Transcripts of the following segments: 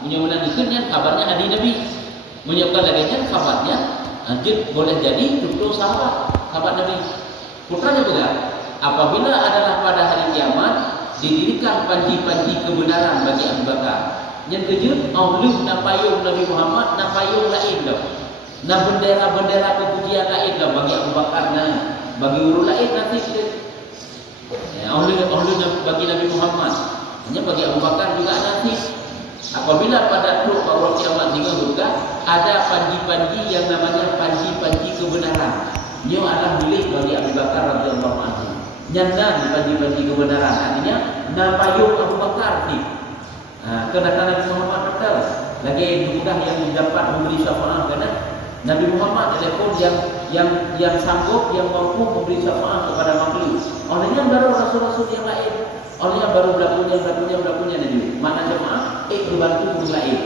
Menandakan yang kabarnya hadis Nabi. Menyiapkan lagi kan kabarnya anjir boleh jadi tutur sahabat Nabi. Putranya juga apabila adalah pada hari kiamat didirikan panji-panji kebenaran bagi Abu Bakar. Yang kejut aulun na payung Nabi Muhammad na payung lain dah. Na bendera-bendera kepujian lain dah bagi Abu Bakar nah. Bagi urut lain nanti aulun bagi Nabi Muhammad. Hanya bagi Abu Bakar juga nanti. Apabila pada hari kiamat juga ada panji-panji yang namanya panji-panji kebenaran. Ini adalah milik bagi Abu Bakar radhiyallahu anhu. Nyandan panji-panji kebenaran artinya napayung Abu Bakar ni. Kerana Nabi Muhammad betul. Lagi mudah yang dapat memberi syafaat kerana Nabi Muhammad adalah pun yang sanggup yang mampu memberi syafaat kepada makhluk. Olehnya baru rasul-rasul yang lain. Olehnya baru berlakunya Nabi. Makna jemaah membantu orang lain.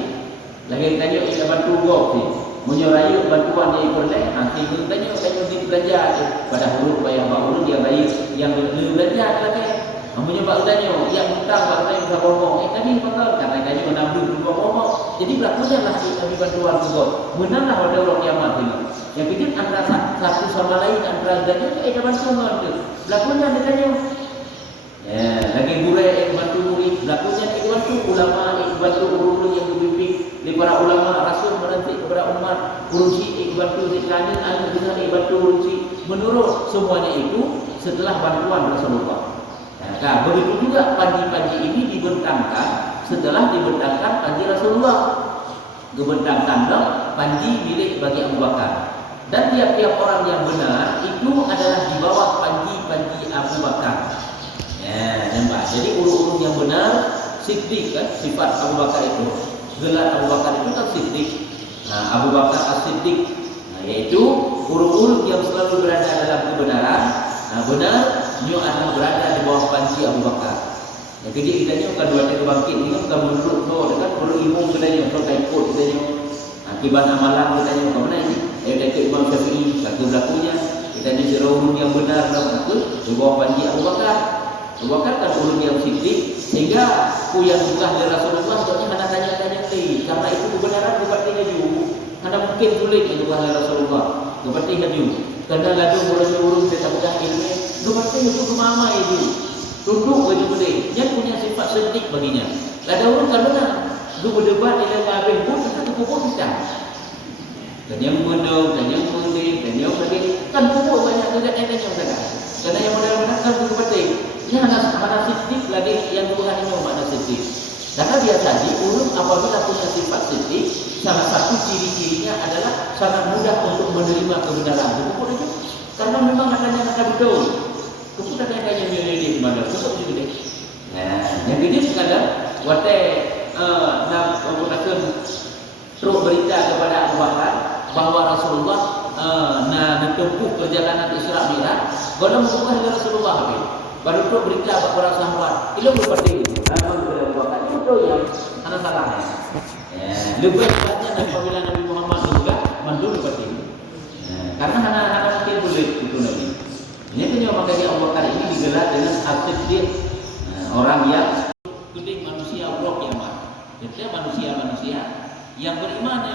Lagi tanya ia bantu gop ni. Menyerayu bantuan dia ikut lain. Nanti tanya di belajar je. Pada huruf bayang huruf yang lain yang belajar lagi. Menyebab tanya yang hutang bak tanya bisa ngomong. Tadi betul karena tanya Nabi berubah ngomong. Jadi berlakunya lah Nabi bantuan gop. Menanglah pada orang kiamat ini. Yang ketiga antara satu sama lain antara danya ada bantuan tu. Berlakunya dia tanya. Ya, lagi guru yang bantu murid, berlakunya yang bantu ulama, yang bantu guru yang berbimbing, di para ulama rasul menanti kepada umat, urusi yang bantu zikranin, al-Qur'an yang bantu urusi. Menurut semuanya itu setelah bantuan Rasulullah. Nah, begitu juga panji-panji ini dibentangkan setelah dibentangkan panji Rasulullah. Dibentangkanlah panji milik bagi Abu Bakar. Dan tiap-tiap orang yang benar itu adalah di bawah panji-panji Abu Bakar. Ya, nampak. Jadi urut-urut yang benar siddiq kan sifat Abu Bakar itu. Gelar Abu Bakar itu kan siddiq. Abu Bakar as-Siddiq. Yaitu urut-urut yang selalu berada dalam kebenaran. Benar, dia adalah berada di bawah panji Abu Bakar. Yang kerja kita ni bukan dua tiga bangkit ni bukan menurut tu dekat menurut ilmu kita ni untuk ikut kita ni. Akibat amalan kita ni bukan mana ni? Ikut Imam Syafi'i satu berlakunya. Kita ni urut yang benar dalam itu di bawah panji Abu Bakar. Abu Bakar kan urut yang siddiq sehingga ku yang bukan dari Rasulullah jadi mana tanya-tanya ni karena itu kebenaran kepada dia karena mungkin sulit yang bukan dari Rasulullah kepada dia karena lalu urut-urut kita bukan ilmu kepada itu kemama itu tunduk bagi boleh yang punya sifat siddiq baginya ada urut kan benar dia berdebat dengan habis pun kita kubur kita dan yang menang dan yang menang dan yang lagi kan kubur banyak juga yang tanya karena yang benar-benar kan kepada ini mana siddiq lagi yang Tuhan ini mana siddiq. Karena dia tadi urut apabila punya sifat siddiq, salah satu ciri-cirinya adalah sangat mudah untuk menerima kebenaran. Betul itu. Karena memang katanya kata betul. Betul katanya milih mana? Betul juga deh. Nah, yang ini sekadar wate nak menggunakan terus berita kepada Abu Bakar bahwa Rasulullah menempuh perjalanan Isra Mi'raj. Kalau membuka dari Rasulullah baru tu berita kepada sahabat. Itu seperti itu. Namun berbuat itu yang ada salahnya. Lebih baiknya apabila Nabi Muhammad juga mandul seperti itu. Karena anak-anak mungkin boleh itu Nabi. Ini punya makanya Abu Bakar ini digelar dengan as-siddiq. Orang yang keding manusia roh kiamat. Jadi manusia-manusia yang beriman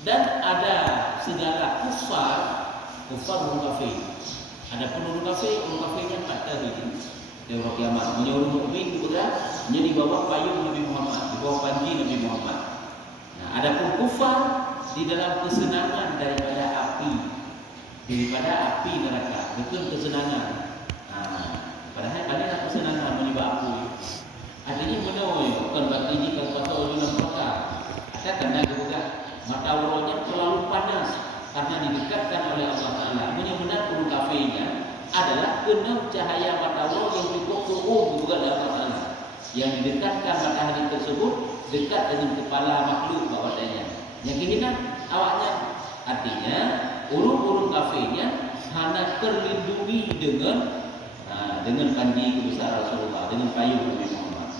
dan ada segala kufar munafik. Ada penduduk kafirnya tak tadi di hari kiamat. Menyuruh mukmin juga menjadi bawah payung Nabi Muhammad, di bawah panji Nabi Muhammad. Nah, ada pun kufar di dalam kesenangan daripada api neraka. Bukan kesenangan. Padahal ada kesenangan menyebab api. Artinya menoi bukan berarti jika kata orang neraka. Ada tanda juga mata urutnya terlalu panas karena didekatkan oleh Allah Taala. Benar-benar urut kafirnya adalah kena cahaya mata Allah yang cukup turun juga dari Allah Taala. Yang didekatkan matahari tersebut dekat dengan kepala makhluk bawaannya. Yang keinginan awaknya artinya urut-urut kafirnya hanya terlindungi dengan panji kebesaran Rasulullah, dengan payung Nabi Muhammad.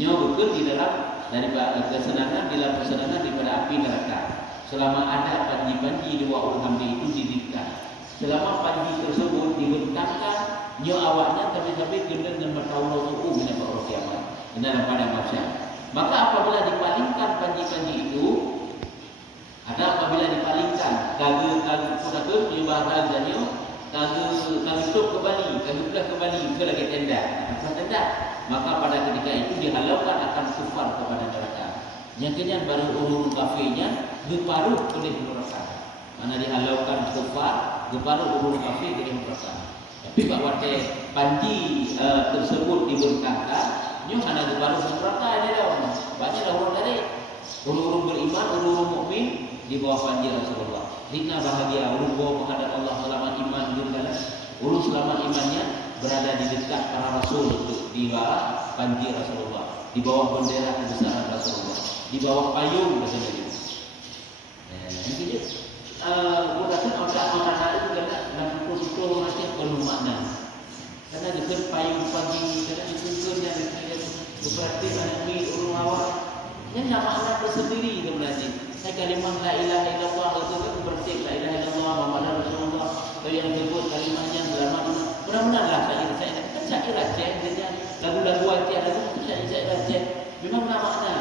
Nyo betul di dalam daripada kesenangan daripada api neraka. Selama ada panji-panji di bawah Hamdi itu didirikan. Selama panji tersebut dibentangkan, nyo awaknya tapi kena dengan mata Allah itu dengan Allah kiamat. Dengan pada manusia. Maka apabila dipalingkan panji-panji itu, ada apabila dipalingkan kagu pun menyembah kagu kagu kembali, kagu belah kembali ke lagi tenda. Tenda. Maka pada ketika itu dihalaukan akan kufar kepada neraka. Yang kenyan baru urun kafirnya geparuh oleh neraka. Mana dihalaukan kufar, geparuh urun kafir oleh neraka. Tapi bahwa panji tersebut dibentangkan, nyo hana geparuh neraka ada dah. Banyak dah orang tadi. Urun beriman, urun mukmin di bawah panji Rasulullah. Dina bahagia urun menghadap Allah selama iman dan urun selama imannya berada di dekat para rasul itu di bawah panji Rasulullah, di bawah bendera kebesaran Rasulullah, di bawah payung macam itu. Jadi bukan orang itu kena betul macam penuh makna. Karena dekat payung pagi, karena dituntutnya berarti Nabi urung awal. Ini makna tersendiri sebenarnya. Saya kalimat la ilaha illallah itu berarti la ilaha illallah Muhammadur Rasulullah. Kalau yang disebut kalimatnya selamat. Benar-benarlah saya raja lagu-lagu hati ada tu saya raja. Memang makna.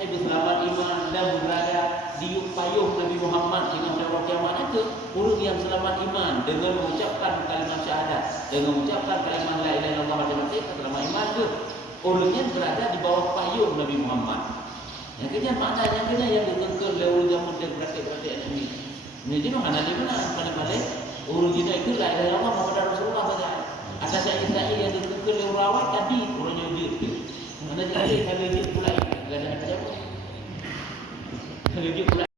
Selamat iman dan berada di payung Nabi Muhammad dengan hari kiamat itu orang yang selamat iman dengan mengucapkan kalimat syahadat, dengan mengucapkan kalimat la ilaha illallah berarti selamat iman itu orangnya berada di bawah payung Nabi Muhammad. Yang kemudian maknanya kena yang ditentukan oleh orang yang muda praktik-praktik ini. Ini juga mana dia benar balik orang kita itu la ilaha illallah Muhammadur Rasulullah saja. Ada saya yang ditentukan oleh orang awal tadi orangnya wujud itu. Mana dia kalau wujud pula enggak ada apa-apa. Kalau wujud pula